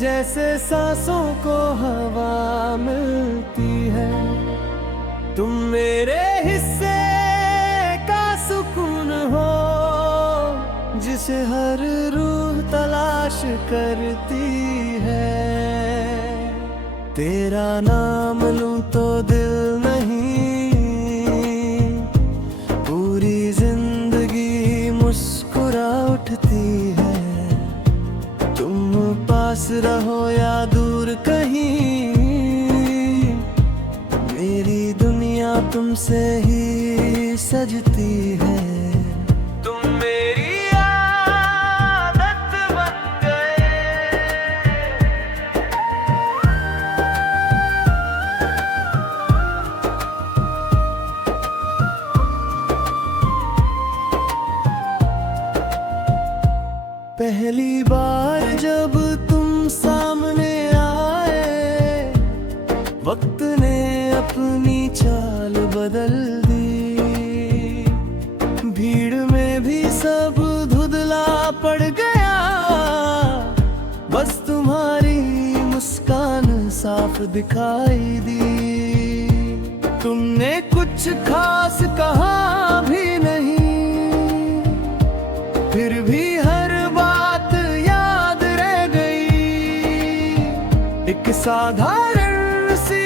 जैसे सांसों को हवा मिलती है। तुम मेरे हिस्से का सुकून हो, जिसे हर रूह तलाश करती है। तेरा नाम लूं तो दिल नहीं, पूरी जिंदगी मुस्कुरा उठती है। तुम पास रहो या दूर कहीं, मेरी दुनिया तुमसे ही सजती है। तुम मेरी आदत बन गए। पहली बार जब तुम सामने आए, वक्त ने अपनी चाल बदल दी। भीड़ में भी सब धुंधला पड़ गया, बस तुम्हारी मुस्कान साफ दिखाई दी। तुमने कुछ खास कहा भी नहीं, फिर भी हर बात याद रह गई। एक साधारण सी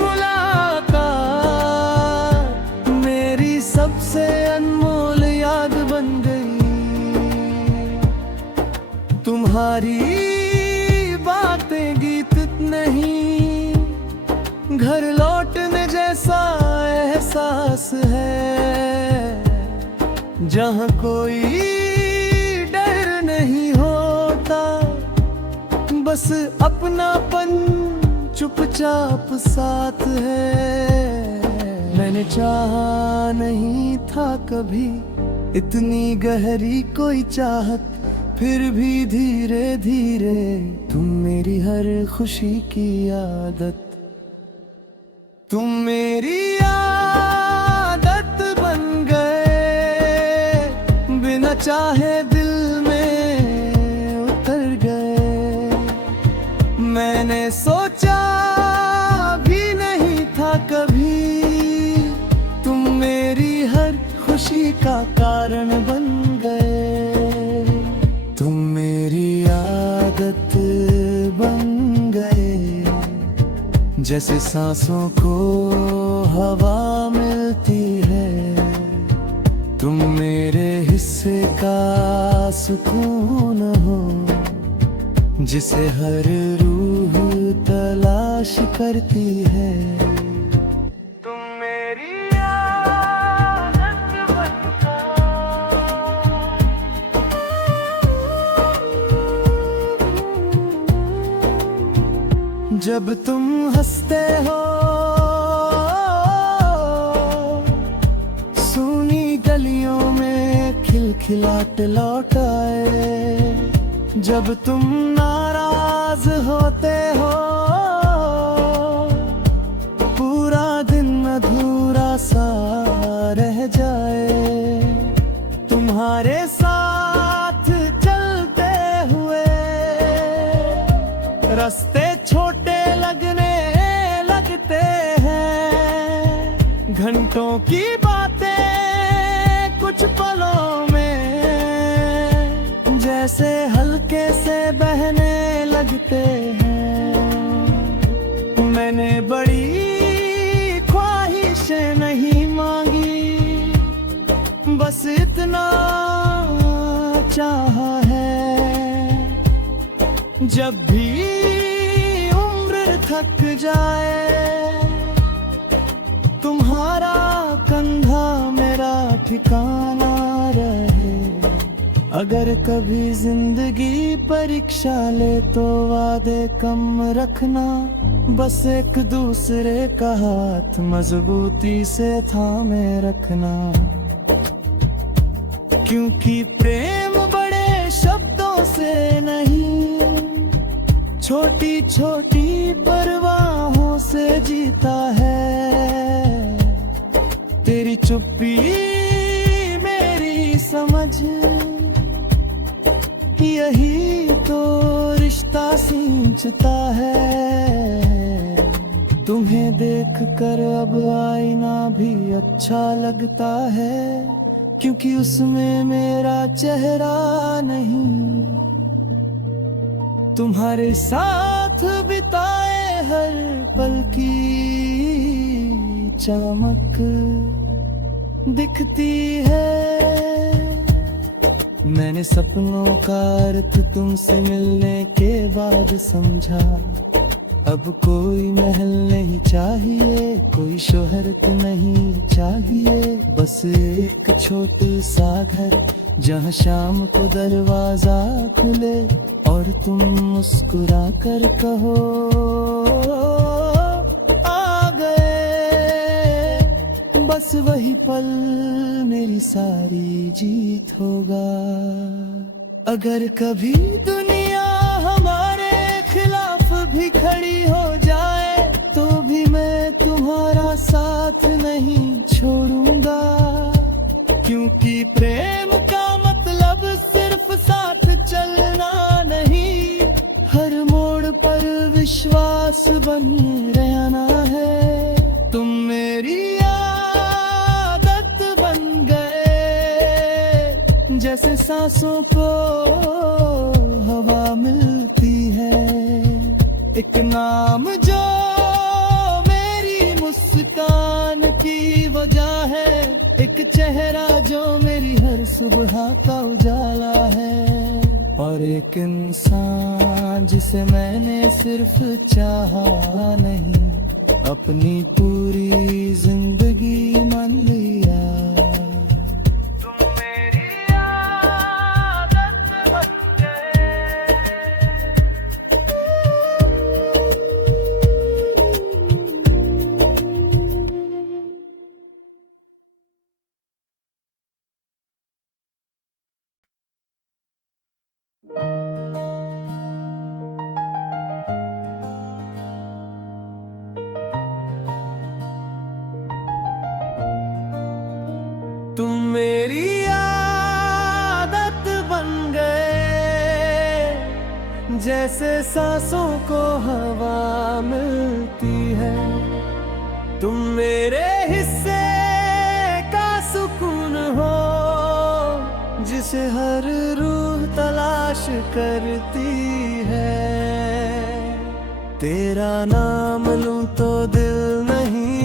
मुलाकात मेरी सबसे अनमोल याद बन गई। तुम्हारी बातें गीत नहीं, घर लौटने जैसा एहसास है, जहाँ कोई डर नहीं होता, बस अपनापन चुपचाप साथ है। मैंने चाहा नहीं था कभी इतनी गहरी कोई चाहत, फिर भी धीरे धीरे तुम मेरी हर खुशी की आदत। तुम मेरी आदत बन गए, बिना चाहे दिल में उतर गए। मैंने सोचा भी नहीं था कभी, तुम मेरी हर खुशी का कारण बन गए। तुम मेरी आदत बन गए, जैसे सांसों को हवा मिलती है। तुम मेरे हिस्से का सुकून हो, जिसे हर रूह तलाश करती है। तुम मेरी आदत बनकर। जब तुम हंसते हो सूनी गलियों में खिलखिलाहट लौट आए। जब तुम नाराज होते हो पूरा दिन अधूरा सा रह जाए। तुम्हारे साथ चलते हुए रास्ते छोटे लगने लगते हैं। घंटों की बातें कुछ पलों में जैसे हल्के से बहने लगते हैं। मैंने बड़ी ख्वाहिशें नहीं मांगी, बस इतना चाहा है। जब भी उम्र थक जाए तुम्हारा कंधा मेरा ठिकाना रहे। अगर कभी जिंदगी परीक्षा ले तो वादे कम रखना, बस एक दूसरे का हाथ मजबूती से थामे रखना। क्योंकि प्रेम बड़े शब्दों से नहीं, छोटी छोटी परवाहों से जीता है। तेरी चुप्पी मेरी समझ, यही तो रिश्ता सोचता है। तुम्हें देख कर अब आईना भी अच्छा लगता है, क्योंकि उसमें मेरा चेहरा नहीं। तुम्हारे साथ बिताए हर पल की चमक दिखती है। मैंने सपनों का अर्थ तुमसे मिलने के बाद समझा। अब कोई महल नहीं चाहिए, कोई शोहरत नहीं चाहिए, बस एक छोटा सा घर जहाँ शाम को दरवाजा खुले और तुम मुस्कुरा कर कहो आ गए। बस वही पल मेरी सारी जीत होगा। अगर कभी दुनिया हमारे खिलाफ भी खड़ी हो जाए, तो भी मैं तुम्हारा साथ नहीं छोड़ूंगा, क्योंकि प्रेम का मतलब सिर्फ साथ चलना नहीं, हर मोड़ पर विश्वास बने रहना है। तुम मेरी आदत बन गए, जैसे सांसों को हवा मिलती है। एक नाम जो मेरी मुस्कान की वजह है, एक चेहरा जो मेरी हर सुबह का उजाला है, और एक इंसान जिसे मैंने सिर्फ चाहा नहीं, अपनी पूरी जिंदगी मान लिया। तुम मेरी आदत बन गए। तुम मेरी आदत बन गए, जैसे सांसों को हवा मिलती है। तुम मेरे हिस्से का सुकून हो, जिसे हर रूह तलाश करती है। तेरा नाम लूं तो दिल नहीं,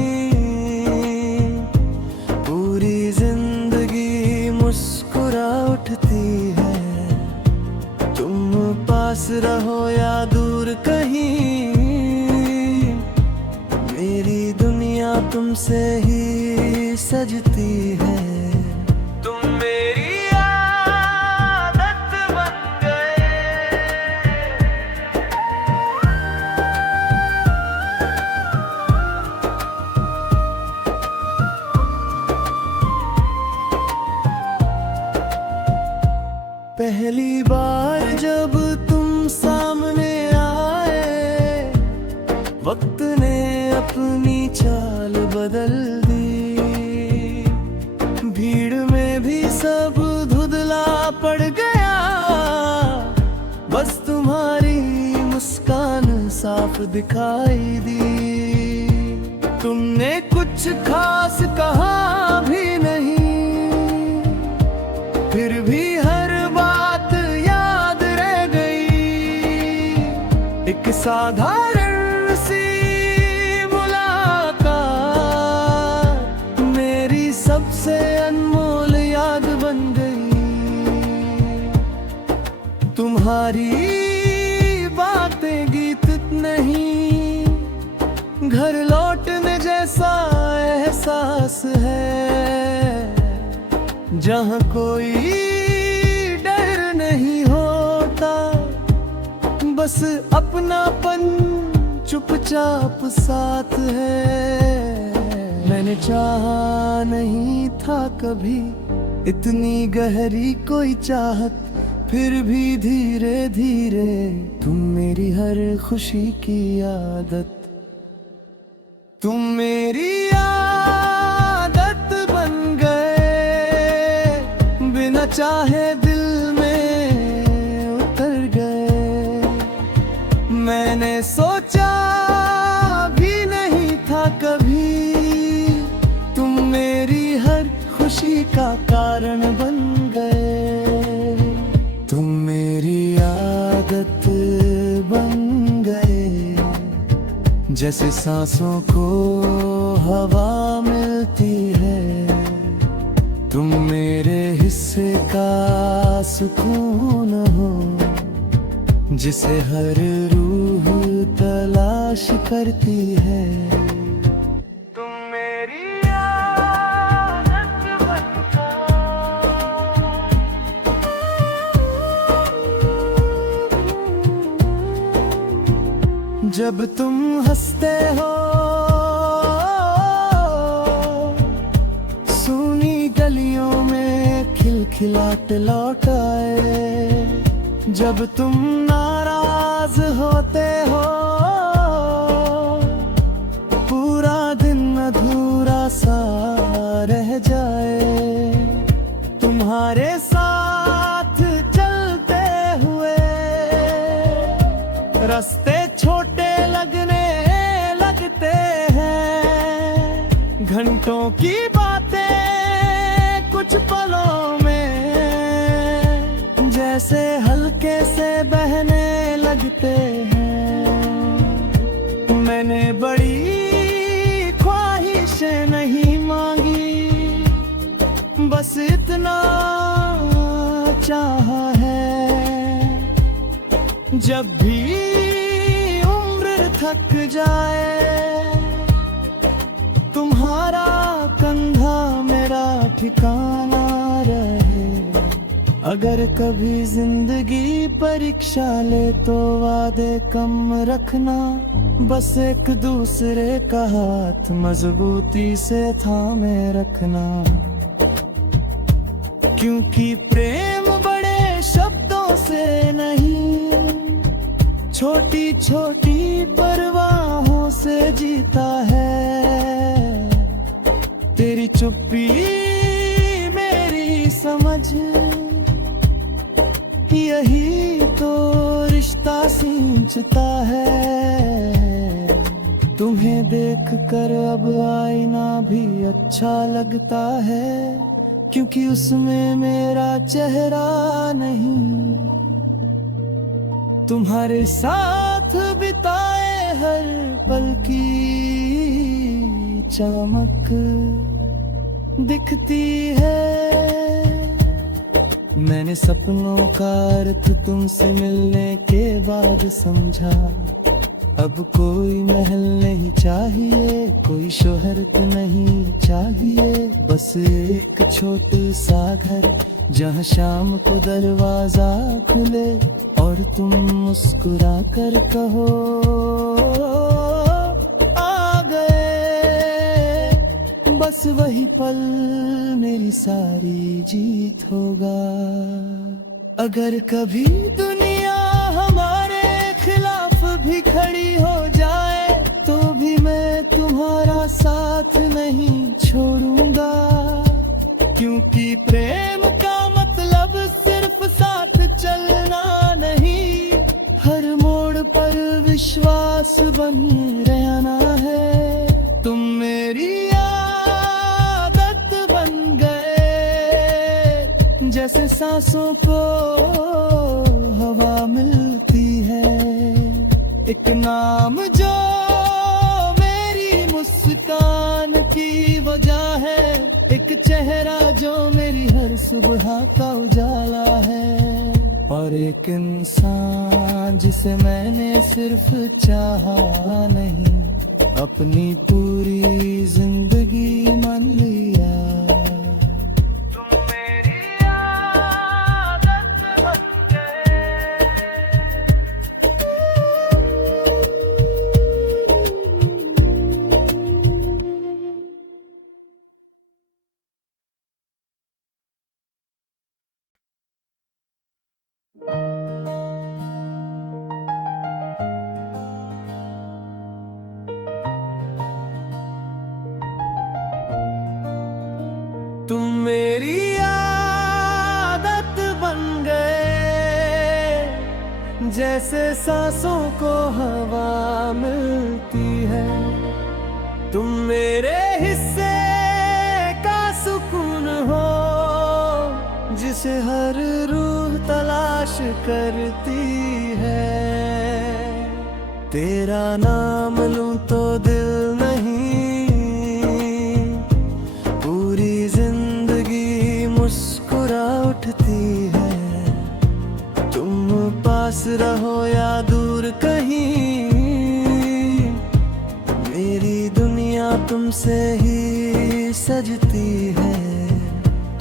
पूरी जिंदगी मुस्कुरा उठती है। तुम पास रहो या दूर कहीं, मेरी दुनिया तुमसे ही सजती है। तुम मेरी आदत बन गए। पहली बार जब तुम सामने आए, वक्त ने अपनी चाल बदल दी। भीड़ में भी सब धुंधला पड़ गया, बस तुम्हारी मुस्कान साफ दिखाई दी। तुमने कुछ खास कहा भी नहीं, फिर भी हर बात याद रह गई। एक साधारण सी मुलाकात मेरी सबसे अनमोल याद बन गई। तुम्हारी बातें गीत नहीं, घर लौटने जैसा एहसास है, जहाँ कोई डर नहीं होता, बस अपनापन चुपचाप साथ है। मैंने चाहा नहीं था कभी इतनी गहरी कोई चाहत, फिर भी धीरे धीरे तुम मेरी हर खुशी की आदत। तुम मेरी आदत बन गए, बिना चाहे दिल में उतर गए। मैं आदत बन गए, जैसे सांसों को हवा मिलती है। तुम मेरे हिस्से का सुकून हो, जिसे हर रूह तलाश करती है। तुम मेरी आदत बनकर, जब तुम हंसते हो सूनी गलियों में खिलखिलाहट लौट आए। जब तुम नाराज होते हो पूरा दिन अधूरा सा रह जाए। तुम्हारे साथ चलते हुए रास्ते छोटे लगने लगते हैं। घंटों की बातें कुछ पलों में जैसे हल्के से बहने लगते हैं। मैंने बड़ी ख्वाहिशें नहीं मांगी, बस इतना चाहा है। जब भी उम्र थक जाए तुम्हारा कंधा मेरा ठिकाना रहे। अगर कभी जिंदगी परीक्षा ले तो वादे कम रखना, बस एक दूसरे का हाथ मजबूती से थामे रखना। क्योंकि प्रेम बड़े शब्दों से नहीं, छोटी छोटी परवाहों से जीता है। तेरी चुप्पी मेरी समझ, यही तो रिश्ता सींचता है। तुम्हें देखकर अब आईना भी अच्छा लगता है, क्योंकि उसमें मेरा चेहरा नहीं। तुम्हारे साथ बिताए हर पल की चमक दिखती है। मैंने सपनों का अर्थ तुमसे मिलने के बाद समझा। अब कोई महल नहीं चाहिए, कोई शोहरत नहीं चाहिए, बस एक छोटा सा घर जहाँ शाम को दरवाजा खुले और तुम मुस्कुरा कर कहो आ गए। बस वही पल मेरी सारी जीत होगा। अगर कभी दुनिया हमारे खिलाफ भी खड़ी हो जाए तो भी मैं तुम्हारा साथ नहीं छोड़ूंगा। क्योंकि प्रेम का मतलब सिर्फ साथ चलना नहीं, हर मोड़ पर विश्वास बन रहना है। तुम मेरी आदत बन गए, जैसे सांसों को हवा मिलती है। एक नाम जो मेरी मुस्कान की वजह है, एक चेहरा जो मेरी हर सुबह का उजाला है, और एक इंसान जिसे मैंने सिर्फ चाहा नहीं, अपनी पूरी जिंदगी मान लिया। तुम मेरी आदत बन गए। तुम मेरी आदत बन गए, जैसे सांसों को हवा मिलती है। तुम मेरे हिस्से का सुकून हो, जिसे हर रूह तलाश करती है। तेरा नाम लूं तो दिल नहीं, पूरी जिंदगी मुस्कुरा उठती है। तुम पास रहो या दूर कहीं, मेरी दुनिया तुमसे ही सजती है।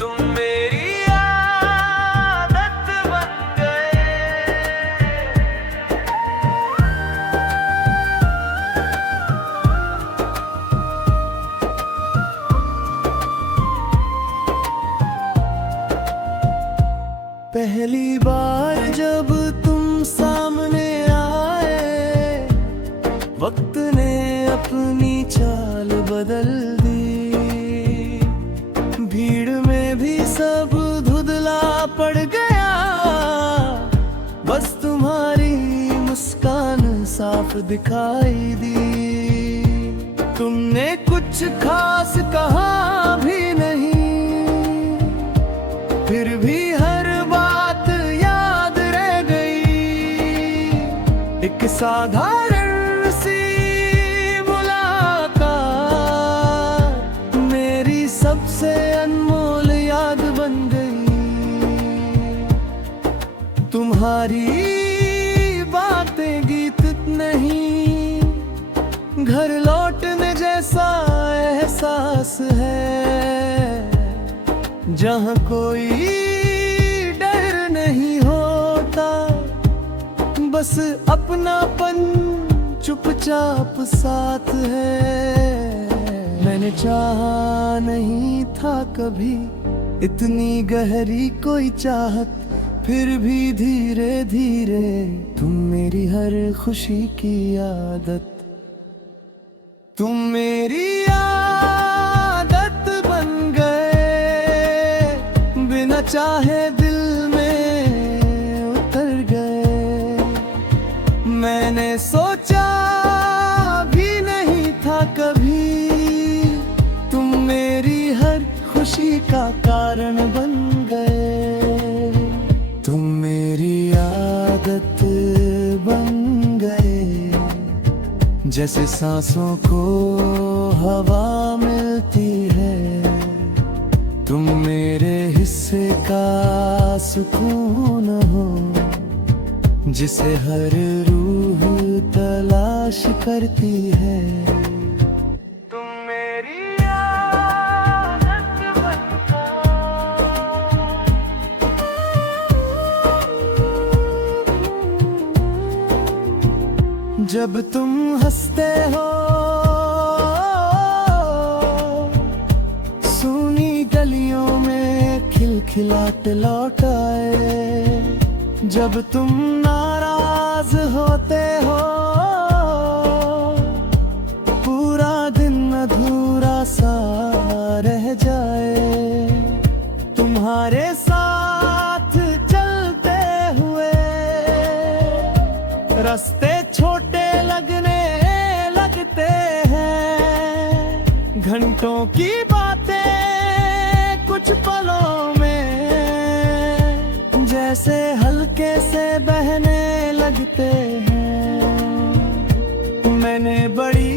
तुम मेरी आदत बन गए। पहली बार जब तुम सामने आए, वक्त ने अपनी चाल बदल दी। भीड़ में भी सब धुंधला पड़ गया, बस तुम्हारी मुस्कान साफ दिखाई दी। तुमने कुछ खास कहा भी नहीं, फिर भी हर बात याद रह गई। एक साधारण सी मुलाकात मेरी सबसे अनमोल याद बन गई। तुम्हारी बातें गीत नहीं, घर लौटने जैसा एहसास है, जहाँ कोई डर नहीं होता, बस अपनापन चुपचाप साथ है। मैंने चाहा नहीं था कभी इतनी गहरी कोई चाहत, फिर भी धीरे धीरे तुम मेरी हर खुशी की आदत, तुम मेरी आदत बन गए। बिना चाहे दिल में उतर गए। मैंने सोचा भी नहीं था कभी, तुम मेरी हर खुशी का कारण बन गए। तुम मेरी आदत बन गए, जैसे सांसों को हवा मिलती है। तुम मेरे हिस्से का सुकून हो, जिसे हर रूह तलाश करती है। तुम मेरी आदत बन गए। जब तुम हंसते हो सूनी गलियों में खिलखिलाहट लौट आए। जब तुम नाराज होते हो पूरा दिन अधूरा सा रह जाए। तुम्हारे साथ चलते हुए रास्ते छोटे लगने लगते हैं। घंटों की बातें कुछ पलों में जैसे हल्के से बहने लगते हैं। मैंने बड़ी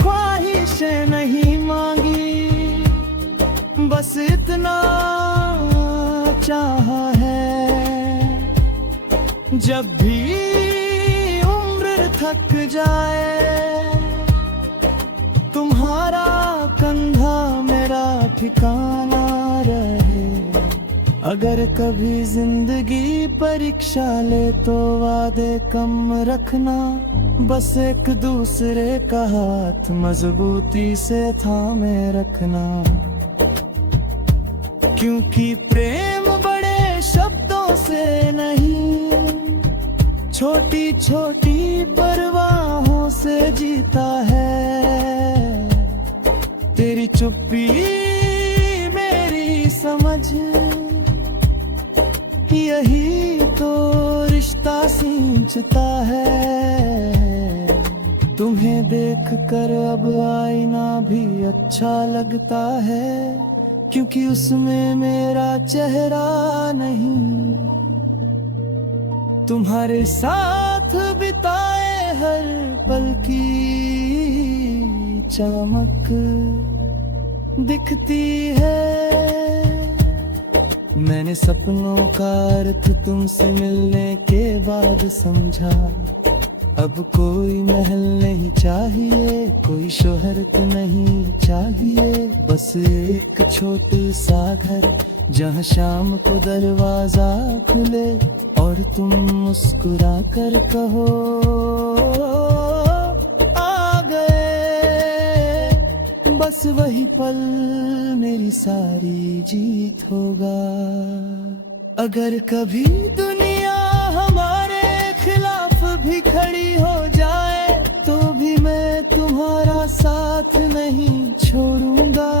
ख्वाहिशें नहीं मांगी, बस इतना चाहा है। जब भी उम्र थक जाए तुम्हारा कंधा मेरा ठिकाना रहे। अगर कभी जिंदगी परीक्षा ले तो वादे कम रखना, बस एक दूसरे का हाथ मजबूती से थामे रखना। क्योंकि प्रेम बड़े शब्दों से नहीं, छोटी छोटी परवाहों से जीता है। तेरी चुप्पी मेरी समझ, यही तो रिश्ता सींचता है। तुम्हें देखकर अब आईना भी अच्छा लगता है, क्योंकि उसमें मेरा चेहरा नहीं। तुम्हारे साथ बिताए हर पल की चमक दिखती है। मैंने सपनों का अर्थ तुमसे मिलने के बाद समझा, अब कोई महल नहीं चाहिए, कोई शोहरत नहीं चाहिए, बस एक छोटा सा घर जहाँ शाम को दरवाजा खुले और तुम मुस्कुरा कर कहो आ गए। बस वही पल मेरी सारी जीत होगा। अगर कभी दुनिया हमारे खिलाफ भी खड़ी हो जाए तो भी मैं तुम्हारा साथ नहीं छोड़ूंगा,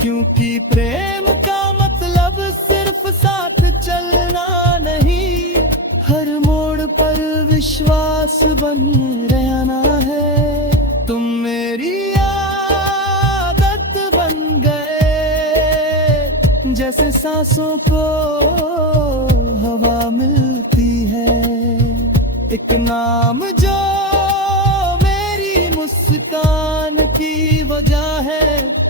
क्योंकि प्रेम का मतलब सिर्फ साथ चलना नहीं, हर मोड़ पर विश्वास बने रहना है। तुम मेरी आदत बन गए, जैसे सांसों को हवा मिलती है, एक नाम जो मेरी मुस्कान की वजह है,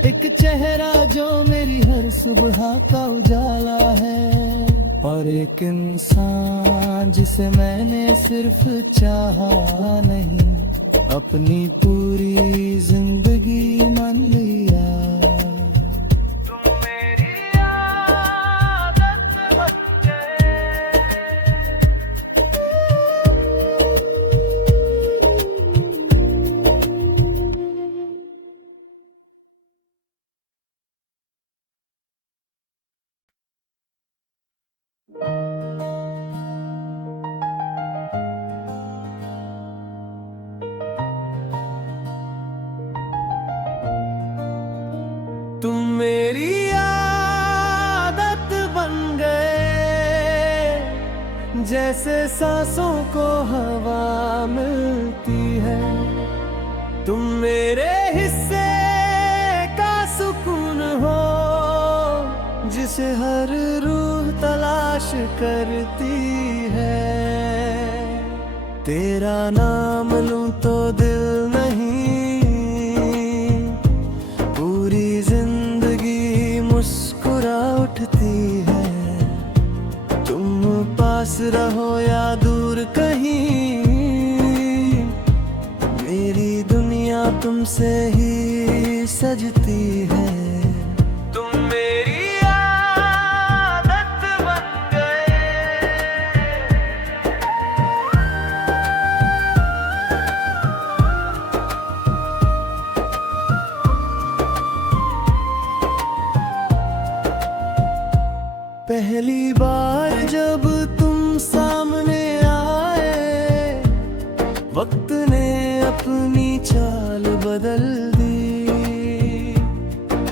एक चेहरा जो मेरी हर सुबह का उजाला है, और एक इंसान जिसे मैंने सिर्फ चाहा नहीं, अपनी पूरी जिंदगी मान लिया। तुम मेरी आदत बन गए, जैसे सांसों को हवा मिलती है, तुम मेरे हिस्से का सुकून हो, जिसे हर रूह तलाश करती है। तेरा नाम लूं तो दिल नहीं, पूरी जिंदगी मुस्कुरा उठती है। तुम पास रहो या दूर कहीं, मेरी दुनिया तुमसे ही सजती है। तुम मेरी आदत बन गए। पहली बार जब तुम सामने आए, वक्त ने अपनी चाल बदल दी,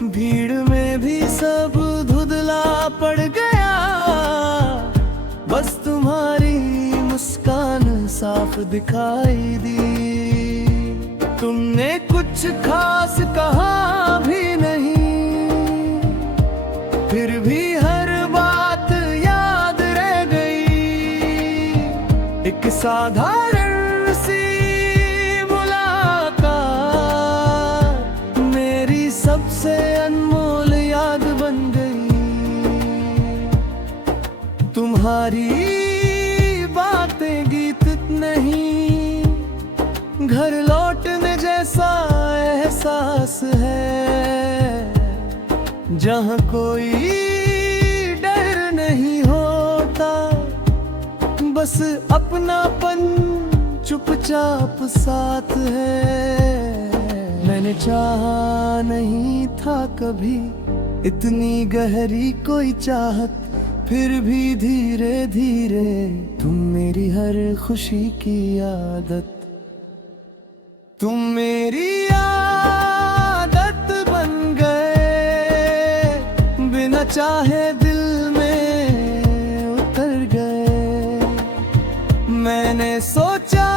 भीड़ में भी सब धुंधला पड़ गया, बस तुम्हारी मुस्कान साफ दिखाई दी। तुमने कुछ खास कहा भी नहीं, फिर भी हर बात याद रह गई। एक साधारण सी मुलाकात मेरी सबसे अनमोल याद बन गई। तुम्हारी बातें गीत नहीं, घर लौटने जैसा एहसास है, जहाँ कोई डर नहीं होता, बस अपनापन चुपचाप साथ है। मैंने चाहा नहीं था कभी इतनी गहरी कोई चाहत, फिर भी धीरे धीरे तुम मेरी हर खुशी की आदत, तुम मेरी आदत बन गए, बिना चाहे दिल में उतर गए। मैंने सोचा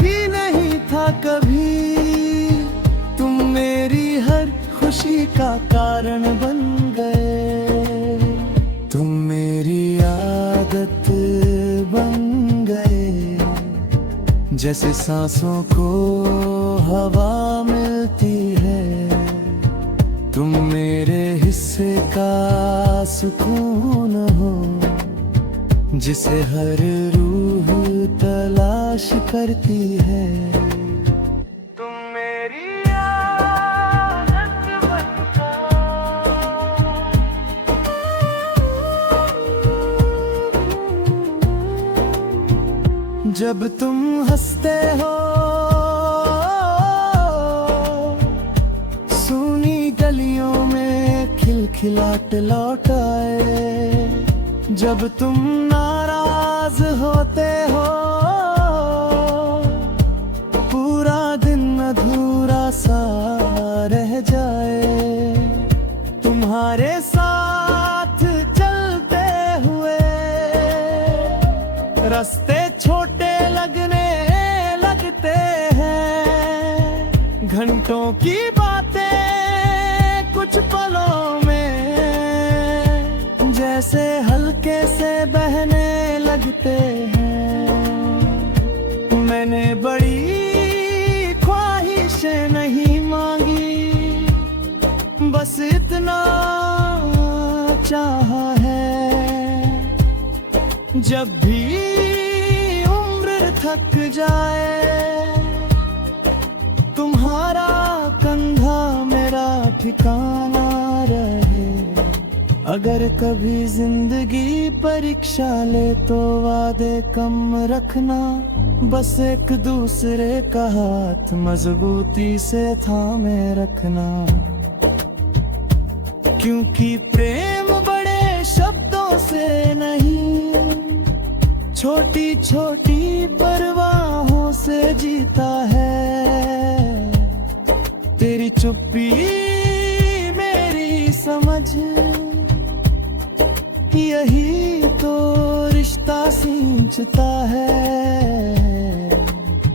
भी नहीं था कभी, तुम मेरी हर खुशी का कारण बन गए। तुम मेरी आदत बन गए, जैसे सांसों को हवा मिलती है, तुम मेरे हिस्से का सुकून हो, जिसे हर रूह तलाश करती है। तुम मेरी आदत बनकर, जब तुम हंसते हो सूनी गलियों में खिलखिलाट लौट आए, जब तुम नाराज होते हो पूरा दिन अधूरा सा रह जाए, तुम्हारे साथ चलते हुए रास्ते छोटे लगने लगते हैं, घंटों की बातें कुछ पलों में जैसे हल्के से बहने लगते हैं। मैंने बड़ी ख्वाहिशें नहीं मांगी, बस इतना चाहा है, जब भी उम्र थक जाए तुम्हारा कंधा मेरा ठिकाना रहे। अगर कभी जिंदगी परीक्षा ले तो वादे कम रखना, बस एक दूसरे का हाथ मजबूती से थामे रखना, क्योंकि प्रेम बड़े शब्दों से नहीं, छोटी छोटी परवाहों से जीता है। तेरी चुप्पी मेरी समझ, यही तो रिश्ता सींचता है।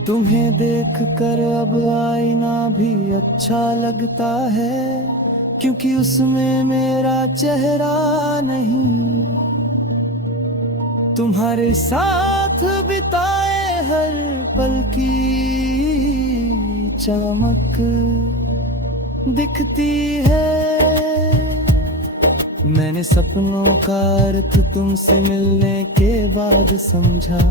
तुम्हें देखकर अब आईना भी अच्छा लगता है, क्योंकि उसमें मेरा चेहरा नहीं। तुम्हारे साथ बिताए हर पल की चमक दिखती है। मैंने सपनों का अर्थ तुमसे मिलने के बाद समझा,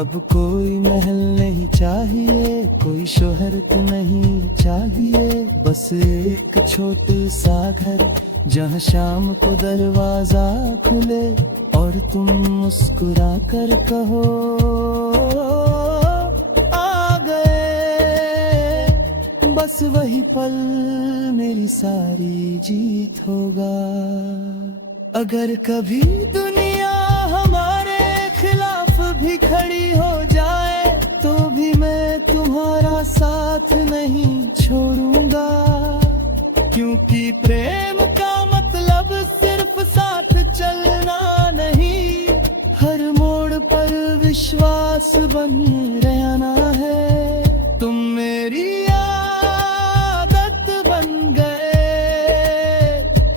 अब कोई महल नहीं चाहिए, कोई शोहरत नहीं चाहिए, बस एक छोटा सा घर जहाँ शाम को दरवाजा खुले और तुम मुस्कुरा कर कहो आ गए। बस वही पल मेरी सारी जीत होगा। अगर कभी दुनिया हमारे खिलाफ भी खड़ी हो जाए तो भी मैं तुम्हारा साथ नहीं छोड़ूंगा, क्योंकि प्रेम का मतलब सिर्फ साथ चलना नहीं, हर मोड़ पर विश्वास बन रहना है। तुम मेरी आदत बन गए,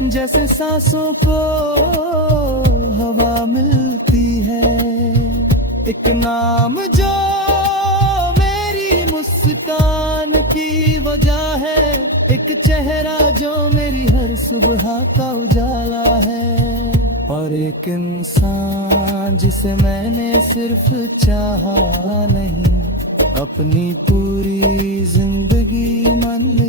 जैसे सांसों को हवा मिलती है, एक नाम जो मेरी मुस्कान की वजह है, एक चेहरा जो मेरी हर सुबह का उजाला है, और एक इंसान जिसे मैंने सिर्फ चाहा नहीं, अपनी पूरी जिंदगी मान ली।